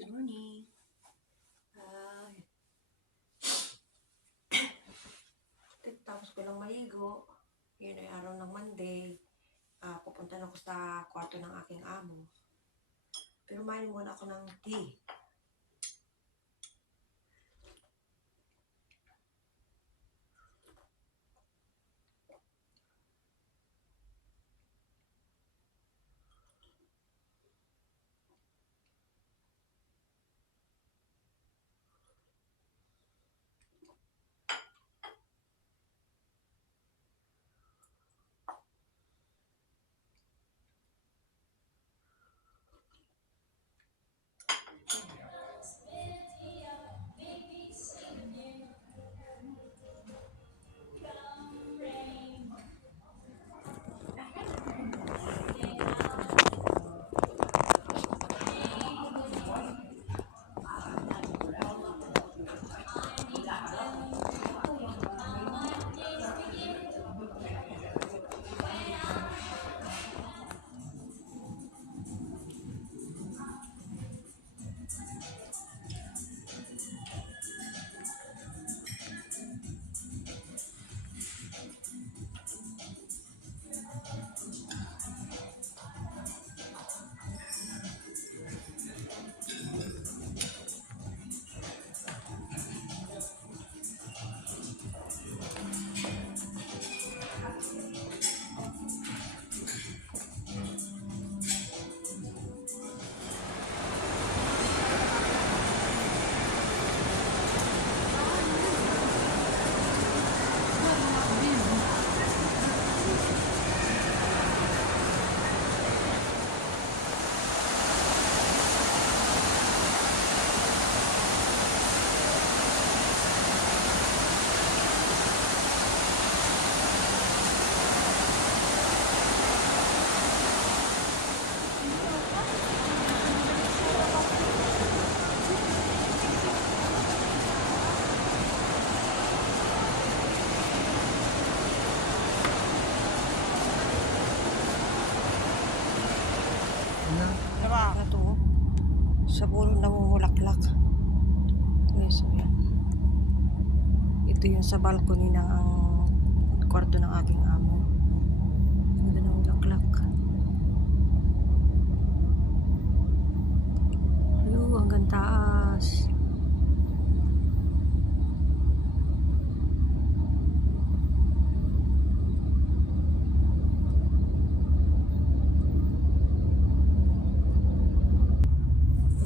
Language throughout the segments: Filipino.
Good morning. Ay, tapos ko lang maligo. Yun ay araw ng Monday. Pupunta na ako sa kwarto ng aking amo. Pero mainin muna ako ng tea. Ito, sa bulo namumulaklak. Yes, ayan. Ito yung sa balcony ng kwarto ng aking amo. Ganda ng bulaklak. Ayun, hanggang taas.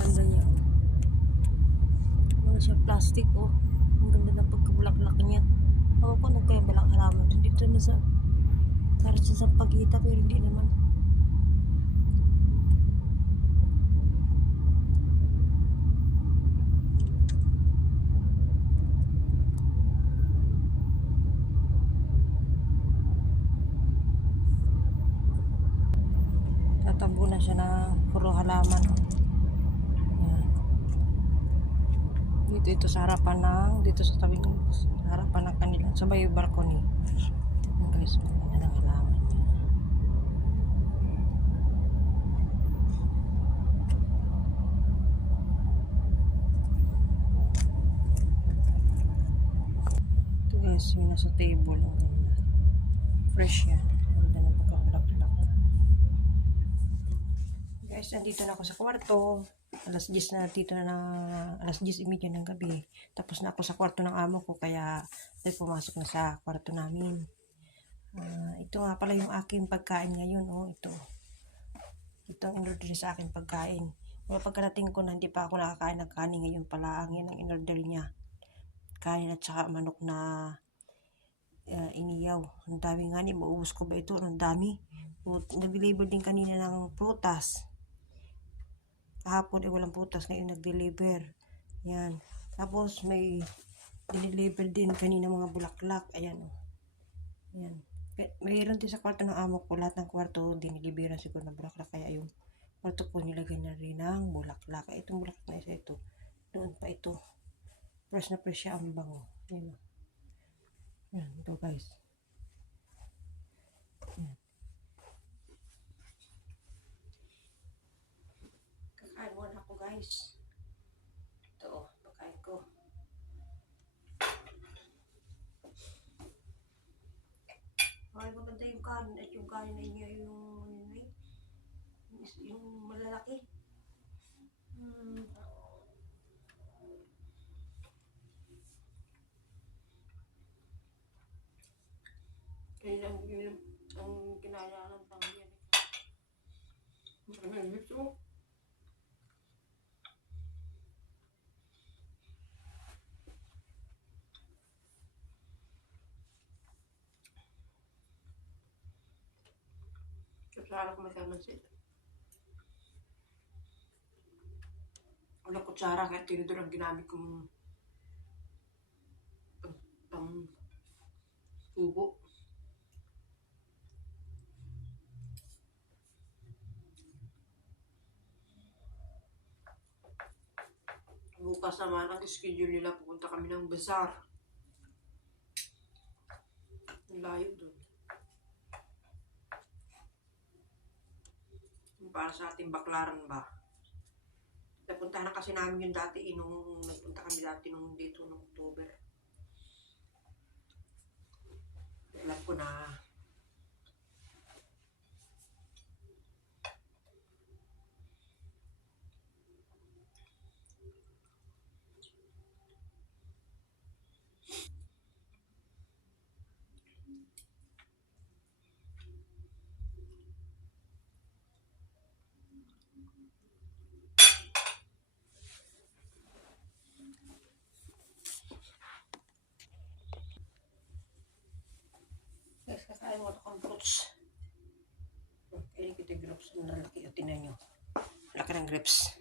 Ganda niya. Wala siya plastic, oh. Ang ganda ng pagkabulaklak niya. Ako ko nung kaya balang halaman. Dito na sa parang sa pagita, pero hindi naman. Tatambo na siya ng puro halaman. Yan. Dito sa harapan dito sa tabing harapan ng kanila sa may balcony. Yan guys, ganda ng halaman niya. Ito guys, yung nasa table, ang ganda. Fresh yan. Ang ganda ng pagkabulaklak. Guys, nandito na ako sa kwarto. Alas 10 na dito na alas 10:30 ng gabi. Tapos na ako sa kwarto ng amo ko, kaya ay pumasok na sa kwarto namin. Ito nga pala yung aking pagkain ngayon. Oh, ito. Ito ang in-order sa aking pagkain. Mga pagkarating ko na hindi pa ako nakakain ng kanin, ngayon pala ang yan ang in-order niya. Kanin at saka manok na iniyaw. Ang dami nga ni, maubos ko ba ito? Ang dami. Nag-deliver din kanina ng prutas. Kahapon ay walang prutas, ngayon nag-deliver. Yan. Tapos may deliver din kanina mga bulaklak. Ayan. Yan. Mayroon din sa kwarto ng amo ko, lahat ng kwarto diniliberan siguro ng bulaklak, kaya yung kwarto ko nilagay na rin ng bulaklak. Itong bulaklak na isa ito, doon pa ito, fresh na fresh siya, ang bango. Yan. Yan, ito guys. Yan. Kakain muna ako guys. ko. Ay, maganda yung kanin at yung kanin na niya yung malalaki. Yun ang kinaya ng pangyan. Ang lips mo. Kutsara ko may kalmansit. Wala kutsara kaya tinidor ang ginamit kong pang tubo. Bukas naman ang schedule nila, pupunta kami ng bazaar. Ang layo doon. Para sa ating baklaran ba? Napuntahan na kasi namin yung dati, nung nagpunta kami dati nung dito noong October. Alam ko na. Kakain mo ito kang fruits. Kailan kita grapes na laki at tinan nyo. Laki ng grapes.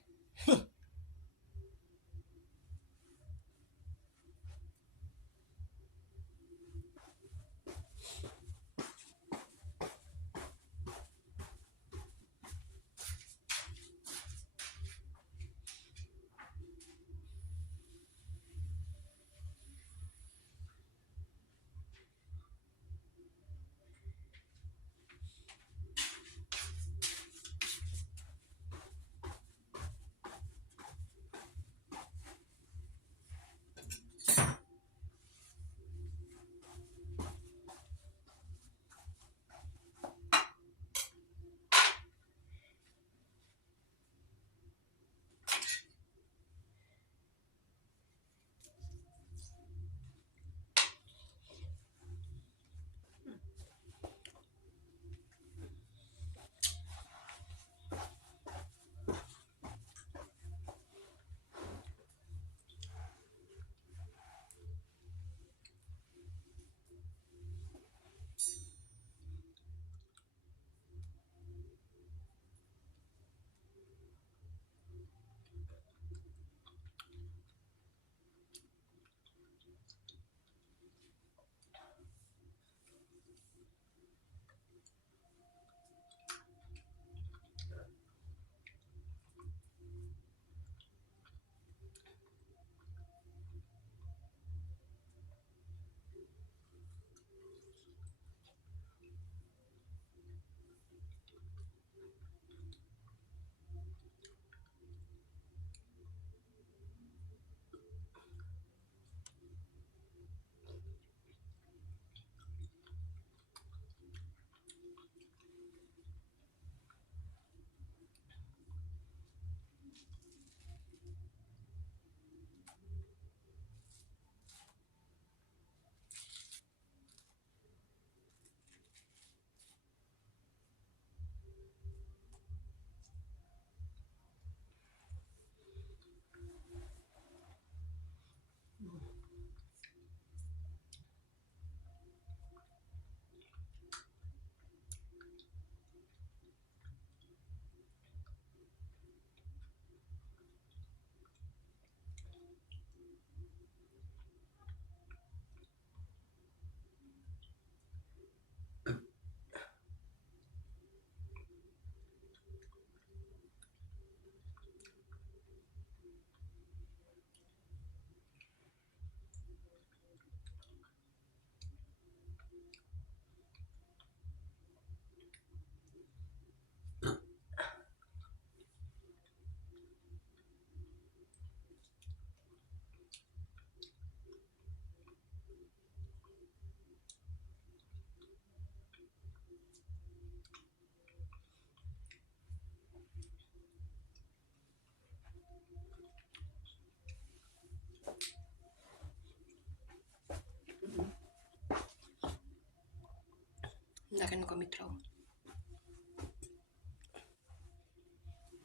Nakin mo kami traw.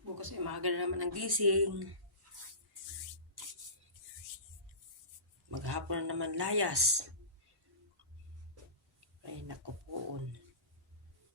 Bukas ay maaga na naman ang gising. Maghapon na naman layas. Ay, naku poon.